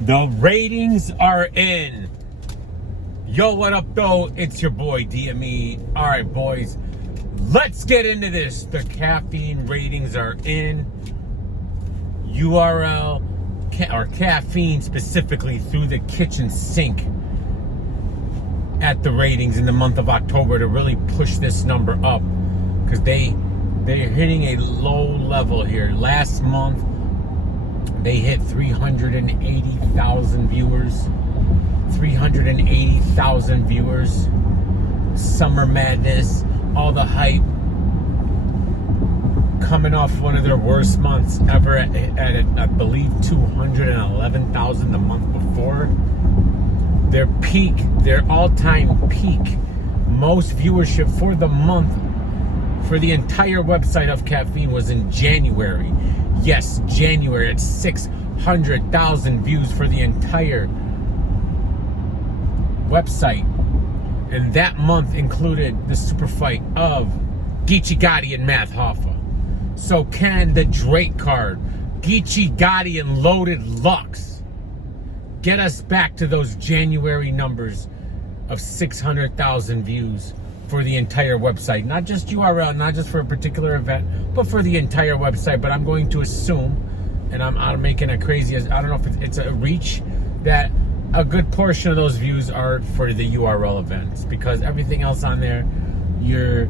The ratings are in. Yo, what up, though? It's your boy, DME. All right, boys. Let's get into this. The caffeine ratings are in. URL, or caffeine specifically, through the kitchen sink at the ratings in the month of October to really push this number up, because they're hitting a low level here. Last month they hit 380,000 viewers. 380,000 viewers. Summer madness, all the hype, coming off one of their worst months ever at I believe 211,000 the month before. Their peak, their all-time peak, most viewership for the month for the entire website of Caffeine was in January. Yes, January at 600,000 views for the entire website. And that month included the super fight of Geechee Gotti and Math Hoffa. So can the Drake card, Geechee Gotti and Loaded Lux, get us back to those January numbers of 600,000 views for the entire website? Not just URL, not just for a particular event, but for the entire website. But I'm going to assume, and I'm making a crazy, I don't know if it's a reach, that a good portion of those views are for the URL events, because everything else on there, your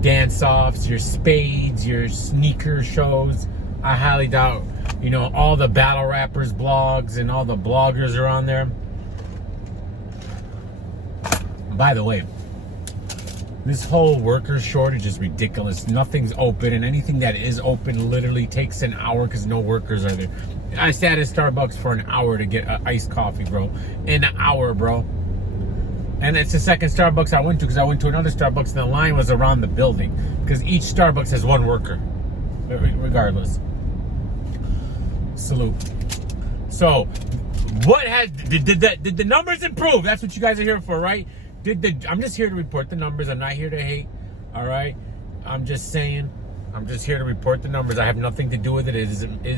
dance-offs, your spades, your sneaker shows, I highly doubt, all the battle rappers blogs and all the bloggers are on there. By the way, this whole worker shortage is ridiculous. Nothing's open, and anything that is open literally takes an hour because no workers are there. I sat at Starbucks for an hour to get an iced coffee, bro. An hour, bro. And it's the second Starbucks I went to, because I went to another Starbucks and the line was around the building, because each Starbucks has one worker. Regardless. Salute. So, did the numbers improve? That's what you guys are here for, right? I'm just here to report the numbers. I'm not here to hate, all right? I'm just saying, I'm just here to report the numbers. I have nothing to do with it.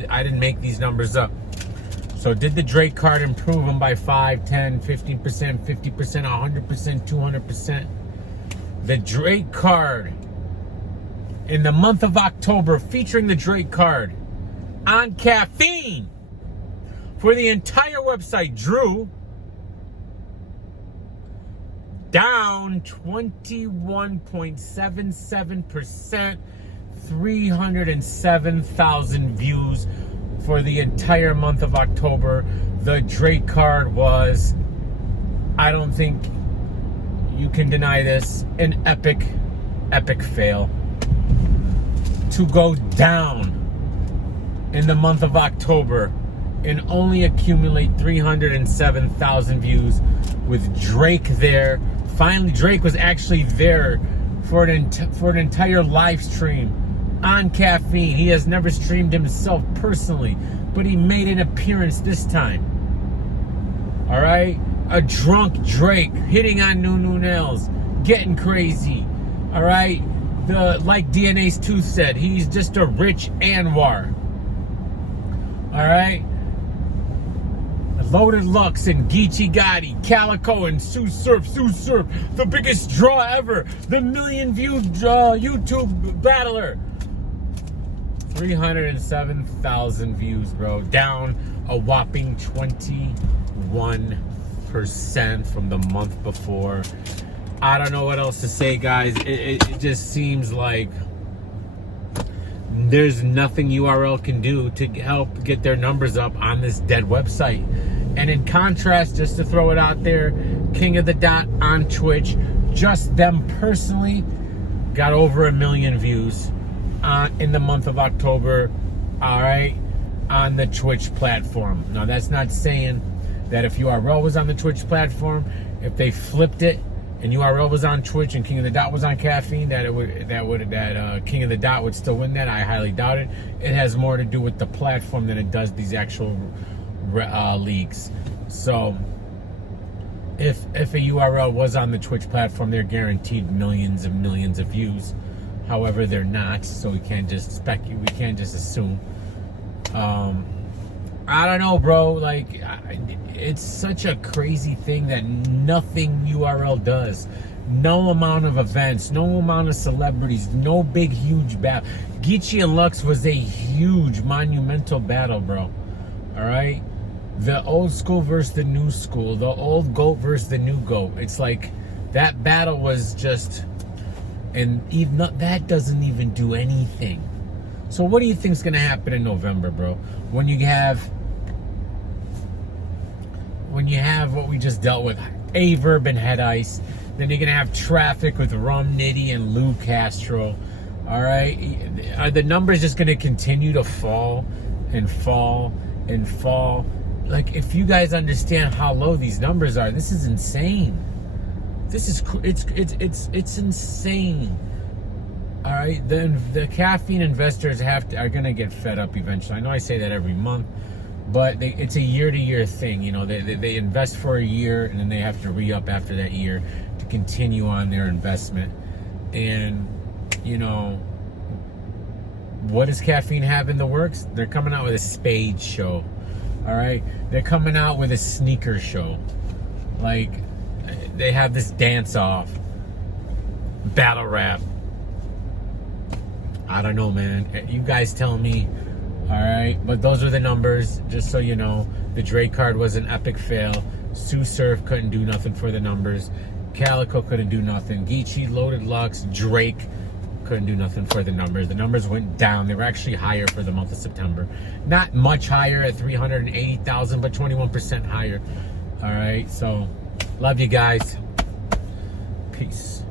I didn't make these numbers up. So did the Drake card improve them by 5, 10, 15%, 50%, 100%, 200%? The Drake card in the month of October, featuring the Drake card on Caffeine for the entire website, drew down 21.77%, 307,000 views for the entire month of October. The Drake card was, I don't think you can deny this, an epic fail. To go down in the month of October and only accumulate 307,000 views with Drake there. Finally, Drake was actually there for an entire live stream on Caffeine. He has never streamed himself personally, but he made an appearance this time. All right? A drunk Drake hitting on new nails, getting crazy. All right? Like DNA's Tooth said, he's just a rich Anwar. All right? Loaded Lux and Geechee Gotti, Calico and Sue Surf, the biggest draw ever, the million-viewed YouTube battler. 307,000 views, bro. Down a whopping 21% from the month before. I don't know what else to say, guys. It just seems like there's nothing URL can do to help get their numbers up on this dead website. And in contrast, just to throw it out there, King of the Dot on Twitch, just them personally, got over 1 million views in the month of October, all right, on the Twitch platform. Now, that's not saying that if URL was on the Twitch platform, if they flipped it and URL was on Twitch and King of the Dot was on Caffeine, that King of the Dot would still win that. I highly doubt it. It has more to do with the platform than it does these actual leagues. So if a URL was on the Twitch platform, they're guaranteed millions and millions of views. However, they're not, so we can't just speculate. We can't just assume. I don't know, bro. Like, it's such a crazy thing that nothing URL does. No amount of events, no amount of celebrities, no big, huge battle. Geechee and Lux was a huge, monumental battle, bro. All right? The old school versus the new school. The old GOAT versus the new GOAT. It's like, that battle was just... And even that doesn't even do anything. So what do you think's going to happen in November, bro? When you have what we just dealt with, Averb and Head Ice, then you're going to have Traffic with Rum Nitty and Lou Castro. All right? Are the numbers just going to continue to fall and fall and fall? Like, if you guys understand how low these numbers are, this is insane. This is it's insane. All right, the caffeine investors are gonna get fed up eventually. I know I say that every month, but it's a year-to-year thing. You know, they invest for a year and then they have to re-up after that year to continue on their investment. And you know, what does caffeine have in the works? They're coming out with a spade show. All right, they're coming out with a sneaker show. Like, they have this dance-off, battle rap. I don't know, man. You guys tell me. All right, but those are the numbers. Just so you know, the Drake card was an epic fail. Sue Surf couldn't do nothing for the numbers. Calico couldn't do nothing. Geechee, Loaded Lux, Drake couldn't do nothing for the numbers. The numbers went down. They were actually higher for the month of September. Not much higher at 380,000, but 21% higher. All right, so love you guys. Peace.